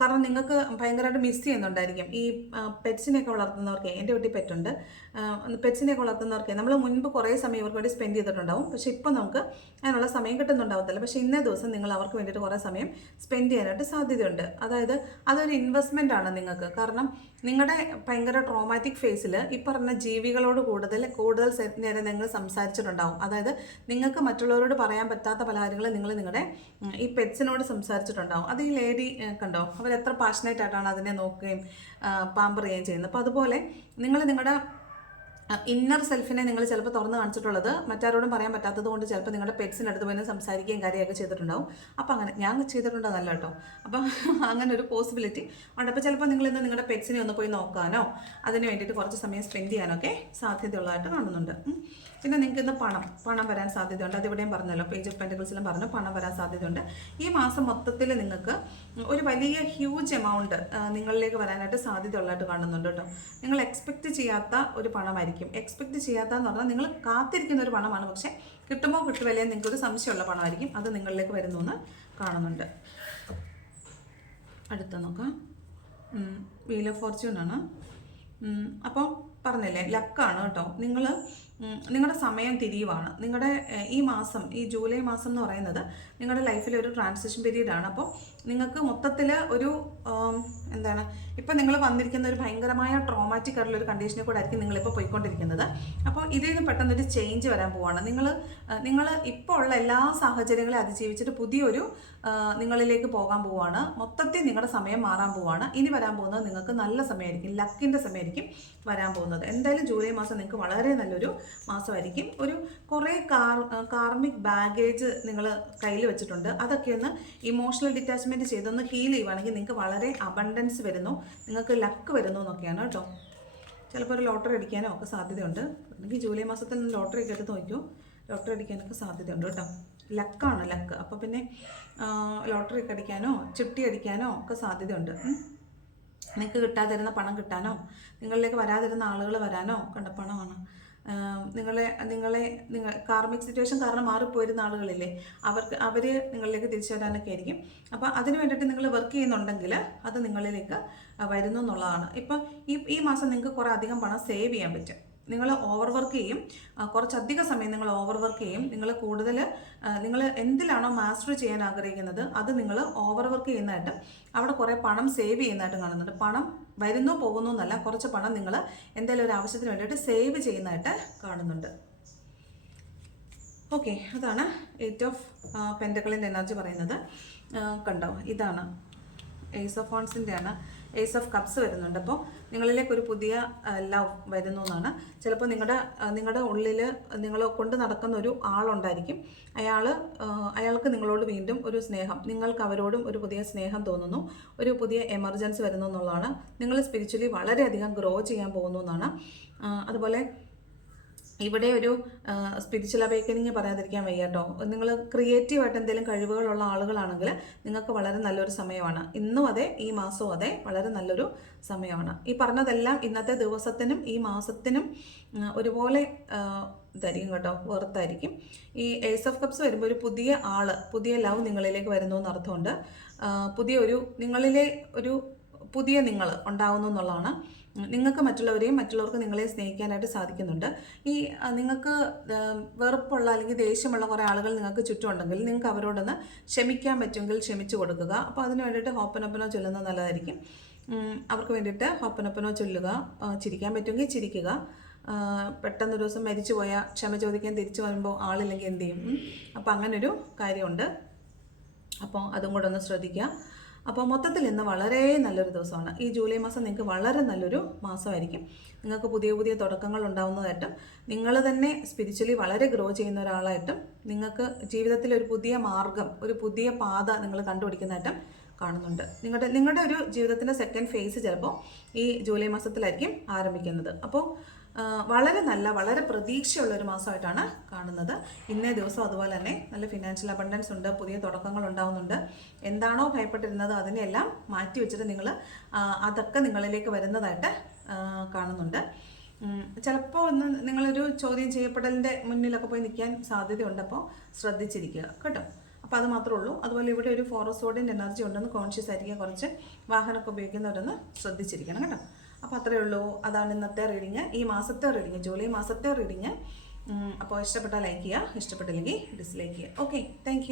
കാരണം നിങ്ങൾക്ക് ഭയങ്കരമായിട്ട് മിസ് ചെയ്യുന്നുണ്ടായിരിക്കും. ഈ പെറ്റ്സിനെയൊക്കെ വളർത്തുന്നവർക്ക് എന്റെ വീട്ടിൽ പെറ്റുണ്ട് പെറ്റ്സിനെയൊക്കെ വളർത്തുന്നവർക്ക് നമ്മൾ മുൻപ് കുറേ സമയം ഇവർക്ക് വേണ്ടി സ്പെൻഡ് ചെയ്തിട്ടുണ്ടാവും. പക്ഷേ ഇപ്പോൾ നമുക്ക് അതിനുള്ള സമയം കിട്ടുന്നുണ്ടാവത്തില്ല. പക്ഷേ ഇന്നേ ദിവസം നിങ്ങൾ അവർക്ക് വേണ്ടിയിട്ട് കുറേ സമയം സ്പെൻഡ് ചെയ്യാനായിട്ട് സാധ്യതയുണ്ട്. അതായത് അതൊരു ഇൻവെസ്റ്റ്മെന്റ് ആണ് നിങ്ങൾക്ക്. കാരണം നിങ്ങളുടെ ഭയങ്കര ട്രോമാറ്റിക് ഫേസിൽ ഈ പറഞ്ഞ ജീവികളോട് കൂടുതൽ കൂടുതൽ നേരം നിങ്ങൾ സംസാരിച്ചിട്ടുണ്ടാവും. അതായത് നിങ്ങൾക്ക് മറ്റുള്ളവരോട് പറയാൻ പറ്റാത്ത പല കാര്യങ്ങൾ നിങ്ങൾ നിങ്ങളുടെ ഈ പെറ്റ്സിനോട് സംസാരിച്ചിട്ടുണ്ടാവും. അത് ഈ ലേഡി കണ്ടോ? അവർ എത്ര പാഷനേറ്റ് ആയിട്ടാണ് അതിനെ നോക്കുകയും പാമ്പർ ചെയ്യുന്നത്. അപ്പോൾ അതുപോലെ നിങ്ങൾ നിങ്ങളുടെ ഇന്നർ സെൽഫിനെ നിങ്ങൾ ചിലപ്പോൾ തുറന്ന് കാണിച്ചിട്ടുള്ളത് മറ്റാരോടും പറയാൻ പറ്റാത്തത് കൊണ്ട് ചിലപ്പോൾ നിങ്ങളുടെ പെറ്റ്സിന്റെ അടുത്ത് പോയി സംസാരിക്കുകയും കാര്യമൊക്കെ ചെയ്തിട്ടുണ്ടാവും. അപ്പോൾ അങ്ങനെ ഞാൻ ചെയ്തിട്ടുണ്ടെന്നല്ല കേട്ടോ. അപ്പം അങ്ങനെ ഒരു പോസിബിലിറ്റി ഉണ്ട്. അപ്പോൾ ചിലപ്പോൾ നിങ്ങൾ ഇന്ന് നിങ്ങളുടെ പെറ്റ്സിനെ ഒന്ന് പോയി നോക്കാനോ അതിന് വേണ്ടിയിട്ട് കുറച്ച് സമയം സ്പെൻഡ് ചെയ്യാനോ ചെയ്യാനൊക്കെ സാധ്യതയുള്ളതായിട്ട് കാണുന്നുണ്ട്. പിന്നെ നിങ്ങൾക്ക് ഇന്ന് പണം പണം വരാൻ സാധ്യതയുണ്ട്. അതിവിടെയും പറഞ്ഞല്ലോ പേജ് ഓഫ് പെന്റിക്കിൾസിലും പറഞ്ഞു പണം വരാൻ സാധ്യതയുണ്ട്. ഈ മാസം മൊത്തത്തിൽ നിങ്ങൾക്ക് ഒരു വലിയ ഹ്യൂജ് എമൗണ്ട് നിങ്ങളിലേക്ക് വരാനായിട്ട് സാധ്യതയുള്ളതായിട്ട് കാണുന്നുണ്ട് കേട്ടോ. നിങ്ങൾ എക്സ്പെക്റ്റ് ചെയ്യാത്ത ഒരു പണമായിരിക്കും. എക്സ്പെക്റ്റ് ചെയ്യാത്ത എന്ന് പറഞ്ഞാൽ നിങ്ങൾ കാത്തിരിക്കുന്ന ഒരു പണമാണ്. പക്ഷേ കിട്ടുമോ കിട്ടുമല്ലേ നിങ്ങൾക്കൊരു സംശയമുള്ള പണമായിരിക്കും. അത് നിങ്ങളിലേക്ക് വരുന്നു എന്ന് കാണുന്നുണ്ട്. അടുത്ത നോക്കാം. വീൽ ഓഫ് ഫോർച്യൂൺ ആണ്. അപ്പോൾ പറഞ്ഞില്ലേ? ലക്കാണ് കേട്ടോ. നിങ്ങൾ നിങ്ങളുടെ സമയം തിരിയുവാണ്. നിങ്ങളുടെ ഈ മാസം ഈ ജൂലൈ മാസം എന്ന് പറയുന്നത് നിങ്ങളുടെ ലൈഫിലെ ഒരു ട്രാൻസിഷൻ പീരീഡ് ആണ്. അപ്പോൾ നിങ്ങൾക്ക് മൊത്തത്തിൽ ഒരു എന്താണ് ഇപ്പം നിങ്ങൾ വന്നിരിക്കുന്ന ഒരു ഭയങ്കരമായ ട്രോമാറ്റിക് ആയിട്ടുള്ള ഒരു കണ്ടീഷനിൽ കൂടെ ആയിരിക്കും നിങ്ങളിപ്പോൾ പോയിക്കൊണ്ടിരിക്കുന്നത്. അപ്പോൾ ഇതിൽ നിന്ന് പെട്ടെന്നൊരു ചേഞ്ച് വരാൻ പോവാണ്. നിങ്ങൾ നിങ്ങൾ ഇപ്പോൾ ഉള്ള എല്ലാ സാഹചര്യങ്ങളെ അതിജീവിച്ചിട്ട് പുതിയൊരു നിങ്ങളിലേക്ക് പോകാൻ പോവാണ്. മൊത്തത്തിൽ നിങ്ങളുടെ സമയം മാറാൻ പോവാണ്. ഇനി വരാൻ പോകുന്നത് നിങ്ങൾക്ക് നല്ല സമയമായിരിക്കും. ലക്കിന്റെ സമയമായിരിക്കും വരാൻ പോകുന്നത്. എന്തായാലും ജൂലൈ മാസം നിങ്ങൾക്ക് വളരെ നല്ലൊരു മാസമായിരിക്കും. ഒരു കുറേ കാർ കാർമിക് ബാഗേജ് നിങ്ങൾ കയ്യിൽ വെച്ചിട്ടുണ്ട്. അതൊക്കെ ഒന്ന് ഇമോഷണൽ ഡിറ്റാച്ച്മെന്റ് ചെയ്തൊന്ന് ഹീൽ ചെയ്യുവാണെങ്കിൽ നിങ്ങൾക്ക് വളരെ അബണ്ടൻസ് വരുന്നു. നിങ്ങൾക്ക് ലക്ക് വരുന്നു എന്നൊക്കെയാണ് കേട്ടോ. ചിലപ്പോൾ ഒരു ലോട്ടറി അടിക്കാനോ ഒക്കെ സാധ്യതയുണ്ട്. അല്ലെങ്കിൽ ജൂലൈ മാസത്തിൽ ലോട്ടറി ഒക്കെ എടുത്ത് നോക്കൂ. ലോട്ടറി അടിക്കാനൊക്കെ സാധ്യതയുണ്ട് കേട്ടോ. ലക്കാണ് ലക്ക് അപ്പോൾ പിന്നെ ലോട്ടറി ഒക്കെ അടിക്കാനോ ചിട്ടി അടിക്കാനോ ഒക്കെ സാധ്യതയുണ്ട്. നിങ്ങൾക്ക് കിട്ടാതിരുന്ന പണം കിട്ടാനോ നിങ്ങളിലേക്ക് വരാതിരുന്ന ആളുകൾ വരാനോ കണ്ട പണമാണ് നിങ്ങളെ നിങ്ങളെ നിങ്ങൾ കാർമിക് സിറ്റുവേഷൻ കാരണം മാറിപ്പോയിരുന്ന ആളുകളില്ലേ അവർക്ക് അവർ നിങ്ങളിലേക്ക് തിരിച്ചു വരാനൊക്കെ ആയിരിക്കും. അപ്പോൾ അതിന് വേണ്ടിയിട്ട് നിങ്ങൾ വർക്ക് ചെയ്യുന്നുണ്ടെങ്കിൽ അത് നിങ്ങളിലേക്ക് വരുന്നു എന്നുള്ളതാണ്. ഇപ്പം ഈ ഈ മാസം നിങ്ങൾക്ക് കുറേ അധികം പണം സേവ് ചെയ്യാൻ പറ്റും. നിങ്ങൾ ഓവർ വർക്ക് ചെയ്യും കുറച്ചധികം സമയം നിങ്ങൾ ഓവർ വർക്ക് ചെയ്യും നിങ്ങൾ കൂടുതൽ നിങ്ങൾ എന്തിലാണോ മാസ്റ്റർ ചെയ്യാൻ ആഗ്രഹിക്കുന്നത് അത് നിങ്ങൾ ഓവർ വർക്ക് ചെയ്യുന്നതായിട്ട് അവിടെ കുറേ പണം സേവ് ചെയ്യുന്നതായിട്ട് കാണുന്നുണ്ട്. പണം വരുന്നു പോകുന്നു എന്നല്ല കുറച്ച് പണം നിങ്ങൾ എന്തെങ്കിലും ഒരു ആവശ്യത്തിന് വേണ്ടിയിട്ട് സേവ് ചെയ്യുന്നതായിട്ട് കാണുന്നുണ്ട്. ഓക്കെ അതാണ് എയ്റ്റ് ഓഫ് പെന്റക്കളിന്റെ എനർജി പറയുന്നത്. കണ്ടോ? ഇതാണ്. ഏസ് ഓഫ് ഫോൺസിന്റെ ആണ് ഏസ് ഓഫ് കപ്സ് വരുന്നുണ്ട്. അപ്പോൾ നിങ്ങളിലേക്ക് ഒരു പുതിയ ലവ് വരുന്നു എന്നാണ്. ചിലപ്പോൾ നിങ്ങളുടെ നിങ്ങളുടെ ഉള്ളിൽ നിങ്ങൾ കൊണ്ട് നടക്കുന്ന ഒരു ആളുണ്ടായിരിക്കും. അയാൾ അയാൾക്ക് നിങ്ങളോട് വീണ്ടും ഒരു സ്നേഹം നിങ്ങൾക്ക് അവരോടും ഒരു പുതിയ സ്നേഹം തോന്നുന്നു ഒരു പുതിയ എമർജൻസി വരുന്നു എന്നുള്ളതാണ്. നിങ്ങൾ സ്പിരിച്വലി വളരെയധികം ഗ്രോ ചെയ്യാൻ പോകുന്നു എന്നാണ്. അതുപോലെ ഇവിടെ ഒരു സ്പിരിച്വൽ അവേക്കനിങ് പറയാതിരിക്കാൻ വയ്യ കേട്ടോ നിങ്ങൾ ക്രിയേറ്റീവായിട്ട് എന്തെങ്കിലും കഴിവുകളുള്ള ആളുകളാണെങ്കിൽ നിങ്ങൾക്ക് വളരെ നല്ലൊരു സമയമാണ്. ഇന്നും അതെ ഈ മാസവും അതെ വളരെ നല്ലൊരു സമയമാണ്. ഈ പറഞ്ഞതെല്ലാം ഇന്നത്തെ ദിവസത്തിനും ഈ മാസത്തിനും ഒരുപോലെ ഇതായിരിക്കും കേട്ടോ വെറുത്തായിരിക്കും. ഈ ഏസ് ഓഫ് കപ്സ് വരുമ്പോൾ ഒരു പുതിയ ആൾ പുതിയ ലവ് നിങ്ങളിലേക്ക് വരുന്നു എന്നർത്ഥമുണ്ട് പുതിയ ഒരു നിങ്ങളിലെ ഒരു പുതിയ നിങ്ങൾ ഉണ്ടാവുന്നു എന്നുള്ളതാണ്. നിങ്ങൾക്ക് മറ്റുള്ളവരെയും മറ്റുള്ളവർക്ക് നിങ്ങളെ സ്നേഹിക്കാനായിട്ട് സാധിക്കുന്നുണ്ട്. ഈ നിങ്ങൾക്ക് വെറുപ്പുള്ള അല്ലെങ്കിൽ ദേഷ്യമുള്ള കുറേ ആളുകൾ നിങ്ങൾക്ക് ചുറ്റുമുണ്ടെങ്കിൽ നിങ്ങൾക്ക് അവരോടൊന്ന് ക്ഷമിക്കാൻ പറ്റുമെങ്കിൽ ക്ഷമിച്ചു കൊടുക്കുക. അപ്പോൾ അതിന് വേണ്ടിയിട്ട് ഹോപ്പനൊപ്പനോ ചൊല്ലുന്നത് നല്ലതായിരിക്കും. അവർക്ക് വേണ്ടിയിട്ട് ഹോപ്പനൊപ്പനോ ചൊല്ലുക ചിരിക്കാൻ പറ്റുമെങ്കിൽ ചിരിക്കുക. പെട്ടെന്ന് പെട്ടെന്നൊരു ദിവസം മരിച്ചു പോയാൽ ക്ഷമ ചോദിക്കാൻ തിരിച്ചു വരുമ്പോൾ ആളില്ലെങ്കിൽ എന്ത് ചെയ്യും. അപ്പോൾ അങ്ങനൊരു കാര്യമുണ്ട്. അപ്പോൾ അതും കൂടെ ഒന്ന് ശ്രദ്ധിക്കുക. അപ്പോൾ മൊത്തത്തിൽ ഇന്ന് വളരെ നല്ലൊരു ദിവസമാണ്. ഈ ജൂലൈ മാസം നിങ്ങൾക്ക് വളരെ നല്ലൊരു മാസമായിരിക്കും. നിങ്ങൾക്ക് പുതിയ പുതിയ തുടക്കങ്ങൾ ഉണ്ടാവുന്നതായിട്ടും നിങ്ങൾ തന്നെ സ്പിരിച്വലി വളരെ ഗ്രോ ചെയ്യുന്ന ഒരാളായിട്ടും നിങ്ങൾക്ക് ജീവിതത്തിൽ ഒരു പുതിയ മാർഗം ഒരു പുതിയ പാത നിങ്ങൾ കണ്ടുപിടിക്കുന്നതായിട്ടും കാണുന്നുണ്ട്. നിങ്ങളുടെ നിങ്ങളുടെ ഒരു ജീവിതത്തിന്റെ സെക്കൻഡ് ഫേസ് ചിലപ്പോൾ ഈ ജൂലൈ മാസത്തിലായിരിക്കും ആരംഭിക്കുന്നത്. അപ്പോൾ വളരെ നല്ല വളരെ പ്രതീക്ഷയുള്ള ഒരു മാസമായിട്ടാണ് കാണുന്നത്. ഇന്നേ ദിവസം അതുപോലെ തന്നെ നല്ല ഫിനാൻഷ്യൽ അബണ്ടൻസ് ഉണ്ട് പുതിയ തുടക്കങ്ങൾ ഉണ്ടാവുന്നുണ്ട്. എന്താണോ ഭയപ്പെട്ടിരുന്നത് അതിനെല്ലാം മാറ്റി വെച്ചിട്ട് നിങ്ങൾ അതൊക്കെ നിങ്ങളിലേക്ക് വരുന്നതായിട്ട് കാണുന്നുണ്ട്. ചിലപ്പോൾ ഒന്ന് നിങ്ങളൊരു ചോദ്യം ചെയ്യപ്പെടലിന്റെ മുന്നിലൊക്കെ പോയി നിൽക്കാൻ സാധ്യതയുണ്ട് അപ്പോൾ ശ്രദ്ധിച്ചിരിക്കുക കേട്ടോ? അപ്പോൾ അത് മാത്രമേ ഉള്ളൂ. അതുപോലെ ഇവിടെ ഒരു ഫോറസോഡിന്റെ എനർജി ഉണ്ടെന്ന് കോൺഷ്യസ് ആയിരിക്കുക. കുറച്ച് വാഹനമൊക്കെ ഉപയോഗിക്കുന്നവരൊന്ന് ശ്രദ്ധിച്ചിരിക്കണം കേട്ടോ? അപ്പോൾ അത്രയേ ഉള്ളൂ. അതാണ് ഇന്നത്തെ റീഡിങ് ഈ മാസത്തെ റീഡിങ് ജൂലൈ മാസത്തെ റീഡിങ് അപ്പോൾ ഇഷ്ടപ്പെട്ടാൽ ലൈക്ക് ചെയ്യുക ഇഷ്ടപ്പെട്ടില്ലെങ്കിൽ ഡിസ്ലൈക്ക് ചെയ്യുക. Okay thank